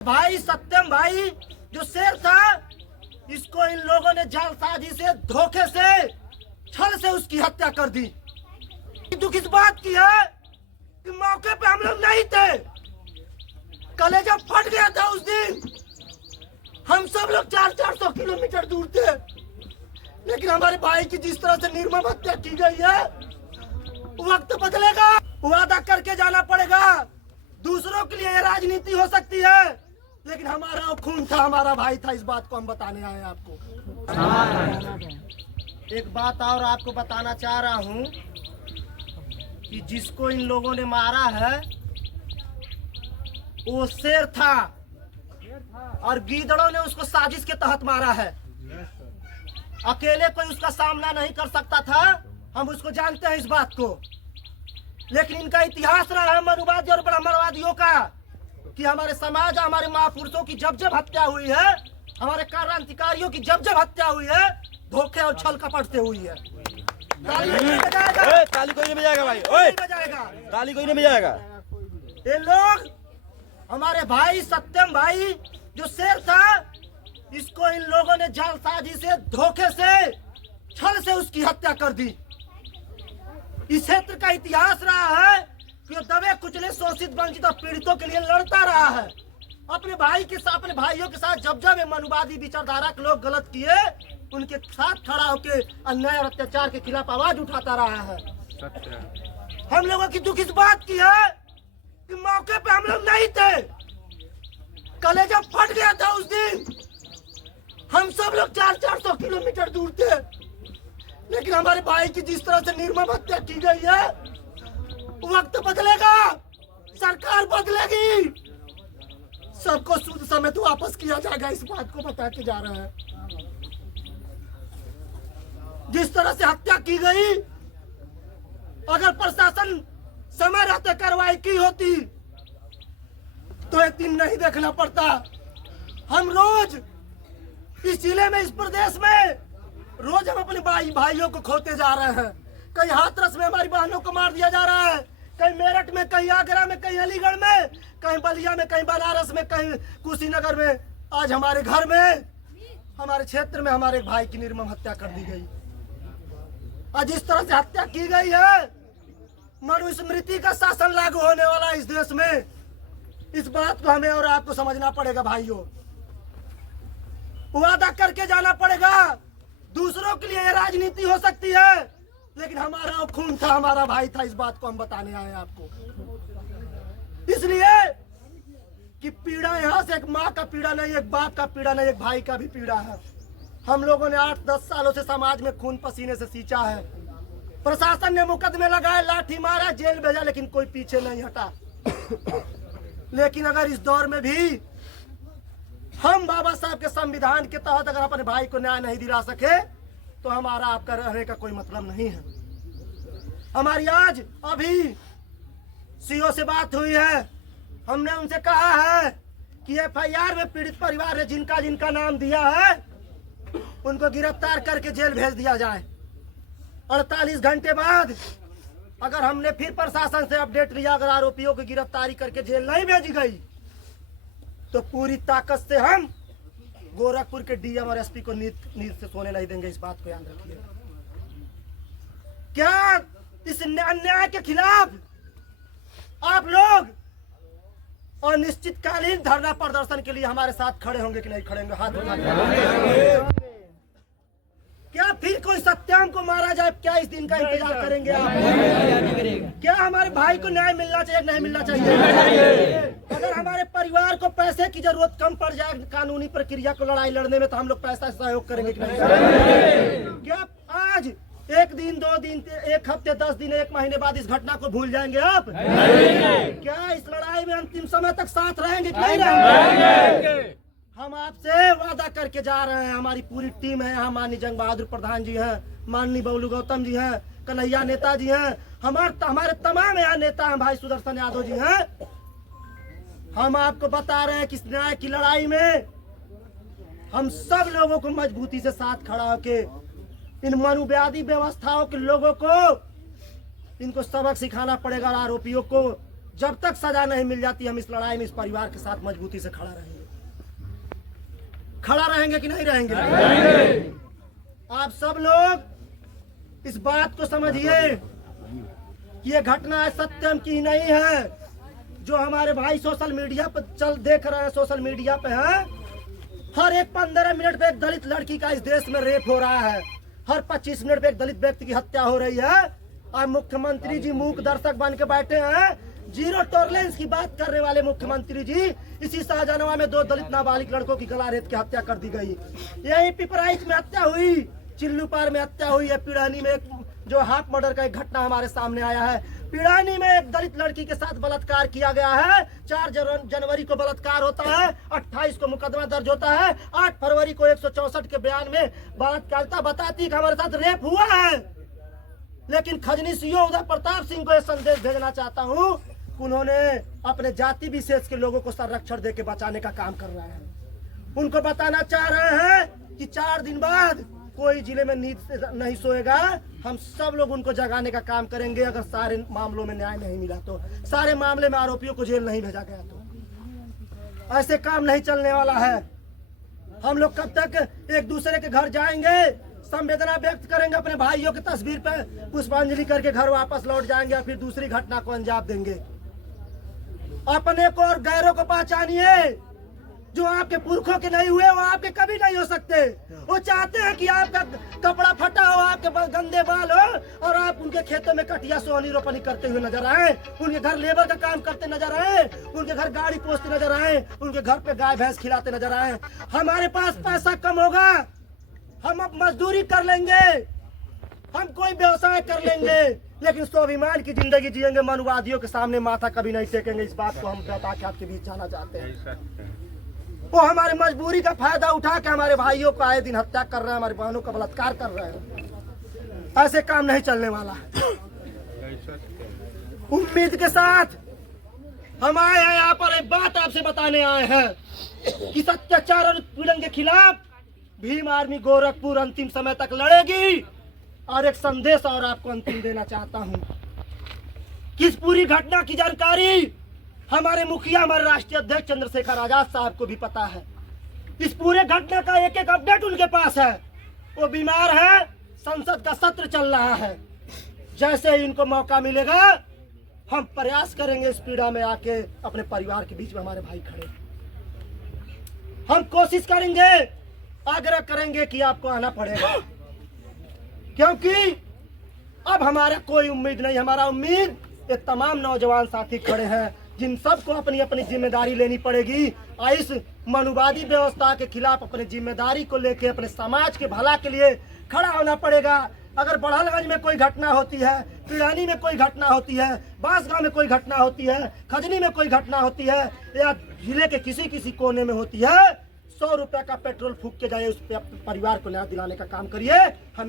भाई सत्यम भाई जो शेर था, इसको इन लोगों ने जालसाजी से, धोखे से, छल से उसकी हत्या कर दी। दुख इस बात की है कि मौके पे हम लोग नहीं थे। कलेजा फट गया था उस दिन। हम सब लोग 400 किलोमीटर दूर थे, लेकिन हमारे भाई की जिस तरह से निर्मम हत्या की गई है, वक्त बदलेगा। वादा करके जाना पड़ेगा। दूसरों के लिए ये राजनीति हो सकती है, लेकिन हमारा खून था, हमारा भाई था। इस बात को हम बताने आए हैं आपको। एक बात और आपको बताना चाह रहा हूँ कि जिसको इन लोगों ने मारा है वो शेर था और गीदड़ों ने उसको साजिश के तहत मारा है। अकेले कोई उसका सामना नहीं कर सकता था, हम उसको जानते हैं इस बात को। लेकिन इनका इतिहास रहा है मनुवादी और ब्राह्मणवादियों का कि हमारे समाज, हमारे महापुरुषों की जब जब हत्या हुई है, हमारे क्रांतिकारियों की जब जब हत्या हुई है, धोखे और छल कपट से हुई है। ताली कोई नहीं बजाएगा भाई, ओए ताली कोई नहीं बजाएगा। ये लोग हमारे भाई सत्यम भाई जो शेर था, इसको इन लोगों ने जालसाजी से, धोखे से, छल से उसकी हत्या कर दी। इस क्षेत्र का इतिहास रहा है कि वो दबे कुचले, शोषित, वंचित और पीड़ितों के लिए लड़ता रहा है। अपने भाई के साथ, अपने भाइयों के साथ जब जब ये मनुवादी विचारधारा के लोग गलत किए, उनके साथ खड़ा होकर अन्याय और अत्याचार के खिलाफ आवाज उठाता रहा है। हम लोगों की दुख इस बात की है कि मौके पे हम लोग नहीं थे। कलेजा फट गया था उस दिन। हम सब लोग 400 किलोमीटर दूर थे, लेकिन हमारे भाई की जिस तरह से निर्मम हत्या की गई है, वक्त बदलेगा, सरकार बदलेगी, सबको शुद्ध समय तो वापस किया जाएगा। इस बात को बता के जा रहे हैं। जिस तरह से हत्या की गई, अगर प्रशासन समय रहते कार्रवाई की होती तो ये दिन नहीं देखना पड़ता। हम रोज इस जिले में, इस प्रदेश में रोज हम अपने भाइयों को खोते जा रहे हैं। कहीं हाथरस में हमारी बहनों को मार दिया जा रहा है, कहीं मेरठ में, कहीं आगरा में, कहीं अलीगढ़ में, कहीं बलिया में, कहीं बनारस में, कहीं कुशीनगर में। आज हमारे घर में, हमारे क्षेत्र में हमारे भाई की निर्मम हत्या कर दी गई। आज जिस तरह से हत्या की गई है, मनुस्मृति का शासन लागू होने वाला है इस देश में। इस बात को हमें और आपको समझना पड़ेगा भाइयों। वादा करके जाना पड़ेगा। दूसरों के लिए ये राजनीति हो सकती है, लेकिन हमारा खून था, हमारा भाई था। इस बात को हम बताने आए हैं आपको। इसलिए कि पीड़ा यहाँ से एक माँ का पीड़ा नहीं, एक बाप का पीड़ा नहीं, एक भाई का भी पीड़ा है। हम लोगों ने 8-10 सालों से समाज में खून पसीने से सींचा है। प्रशासन ने मुकदमे लगाए, लाठी मारा, जेल भेजा, लेकिन कोई पीछे नहीं हटा। लेकिन अगर इस दौर में भी हम बाबा साहब के संविधान के तहत अगर अपने भाई को न्याय नहीं दिला सके, तो हमारा आपका रहने का कोई मतलब नहीं है। हमारी आज अभी सीओ से बात हुई है। हमने उनसे कहा है कि FIR में पीड़ित परिवार ने जिनका जिनका नाम दिया है, उनको गिरफ्तार करके जेल भेज दिया जाए। 48 घंटे बाद अगर हमने फिर प्रशासन से अपडेट लिया, अगर आरोपियों की गिरफ्तारी करके जेल नहीं भेजी गई, तो पूरी ताकत से हम गोरखपुर के DM और SP को नींद से सोने नहीं देंगे। इस बात को याद रखिए। क्या इस अन्याय के खिलाफ आप लोग अनिश्चितकालीन धरना प्रदर्शन के लिए हमारे साथ खड़े होंगे कि नहीं खड़े होंगे? हाथ उठा। क्या फिर कोई सत्यम को मारा जाए, क्या इस दिन का इंतजार करेंगे आप? क्या हमारे भाई को न्याय मिलना चाहिए, नहीं मिलना चाहिए? अगर हमारे परिवार को पैसे की जरूरत कम पड़ जाए कानूनी प्रक्रिया को लड़ाई लड़ने में, तो हम लोग पैसा सहयोग करेंगे कि नहीं? क्या आज 1 दिन, 2 दिन, 1 हफ्ते, 10 दिन, 1 महीने बाद इस घटना को भूल जाएंगे आप? क्या इस लड़ाई में अंतिम समय तक साथ रहेंगे कि नहीं रहेंगे? हम आपसे वादा करके जा रहे हैं। हमारी पूरी टीम है यहाँ। माननीय जंग बहादुर प्रधान जी हैं, माननीय बबलू गौतम जी हैं, कन्हैया नेता जी हैं, हमारे तमाम यहाँ नेता हैं, भाई सुदर्शन यादव जी हैं। हम आपको बता रहे हैं कि इस न्याय की लड़ाई में हम सब लोगों को मजबूती से साथ खड़ा होके इन मनुवादी व्यवस्थाओं के लोगों को, इनको सबक सिखाना पड़ेगा। आरोपियों को जब तक सजा नहीं मिल जाती हम इस लड़ाई में इस परिवार के साथ मजबूती से खड़ा रहेंगे। खड़ा रहेंगे कि नहीं रहेंगे? आप सब लोग इस बात को समझिए कि ये घटना सत्यम की नहीं है। जो हमारे भाई सोशल मीडिया पर देख रहे हैं, सोशल मीडिया पे है, हर एक 15 मिनट पे एक दलित लड़की का इस देश में रेप हो रहा है, हर 25 मिनट पे एक दलित व्यक्ति की हत्या हो रही है। और मुख्यमंत्री जी मूक दर्शक बन के बैठे हैं। जीरो टॉलरेंस की बात करने वाले मुख्यमंत्री जी, इसी शाहजहां में 2 दलित नाबालिग लड़कों की गला रेत की हत्या कर दी गई। यही पिपराइच में हत्या हुई, चिल्लूपार में हत्या हुई है, पिड़ानी में जो हाफ मर्डर का एक घटना हमारे सामने आया है। पिड़ानी में एक दलित लड़की के साथ बलात्कार किया गया है। 4 जनवरी को बलात्कार होता है, 28 को मुकदमा दर्ज होता है, 8 फरवरी को 164 के बयान में बलात्कारिता बताती कि हमारे साथ रेप हुआ है। लेकिन खजनी सीओ उदय प्रताप सिंह को यह संदेश भेजना चाहता हूँ, उन्होंने अपने जाति विशेष के लोगों को संरक्षण देके बचाने का काम कर रहे हैं। उनको बताना चाह रहे हैं कि 4 दिन बाद कोई जिले में नींद से नहीं सोएगा। हम सब लोग उनको जगाने का काम करेंगे। अगर सारे मामलों में न्याय नहीं मिला तो, सारे मामले में आरोपियों को जेल नहीं भेजा गया तो ऐसे काम नहीं चलने वाला है। हम लोग कब तक एक दूसरे के घर जाएंगे, संवेदना व्यक्त करेंगे, अपने भाइयों की तस्वीर पर पुष्पांजलि करके घर वापस लौट जाएंगे और फिर दूसरी घटना को अंजाम देंगे। अपने को और गैरों को पहचानिए। जो आपके पुरखों के नहीं हुए वो आपके कभी नहीं हो सकते। वो चाहते हैं कि आपका कपड़ा फटा हो, आपके गंदे बाल हो और आप उनके खेतों में कटिया सोहनी रोपनी करते हुए नजर आए, उनके घर लेबर का काम करते नजर आए, उनके घर गाड़ी पोछते नजर आए, उनके घर पे गाय भैंस खिलाते नजर आए। हमारे पास पैसा कम होगा, हम अब मजदूरी कर लेंगे, हम कोई व्यवसाय कर लेंगे, लेकिन स्वाभिमान की जिंदगी जिएंगे। मनुवादियों के सामने माथा कभी नहीं टेकेंगे। इस बात को हम बता के आपके बीच जाना चाहते हैं। वो हमारे मजबूरी का फायदा उठा के हमारे भाइयों को आए दिन हत्या कर रहे हैं, हमारी बहनों का बलात्कार कर रहे हैं। ऐसे काम नहीं चलने वाला। उम्मीद के साथ हम आए हैं यहाँ पर, एक बात आपसे बताने आए हैं कि अत्याचार और उत्पीड़न के खिलाफ भीम आर्मी गोरखपुर अंतिम समय तक लड़ेगी। और एक संदेश और आपको अंतिम देना चाहता हूँ कि इस पूरी घटना की जानकारी हमारे मुखिया, हमारे राष्ट्रीय अध्यक्ष चंद्रशेखर आजाद साहब को भी पता है। इस पूरे घटना का एक एक अपडेट उनके पास है। वो बीमार है, संसद का सत्र चल रहा है। जैसे ही इनको मौका मिलेगा हम प्रयास करेंगे इस पीड़ा में आके अपने परिवार के बीच में हमारे भाई खड़े। हम कोशिश करेंगे, आग्रह करेंगे कि आपको आना पड़ेगा, क्योंकि अब हमारा कोई उम्मीद नहीं। हमारा उम्मीद ये तमाम नौजवान साथी खड़े हैं जिन सबको अपनी अपनी जिम्मेदारी लेनी पड़ेगी और इस मनुवादी व्यवस्था के खिलाफ अपनी जिम्मेदारी को लेकर अपने समाज के भला के लिए खड़ा होना पड़ेगा। अगर बड़हलगंज में कोई घटना होती है, पिड़ानी में कोई घटना होती है, बांसगांव में कोई घटना होती है, खजनी में कोई घटना होती है या जिले के किसी कोने में होती है, 100 रुपए का पेट्रोल फूंक के जाए उस परिवार को न्याय दिलाने का काम करिए। हम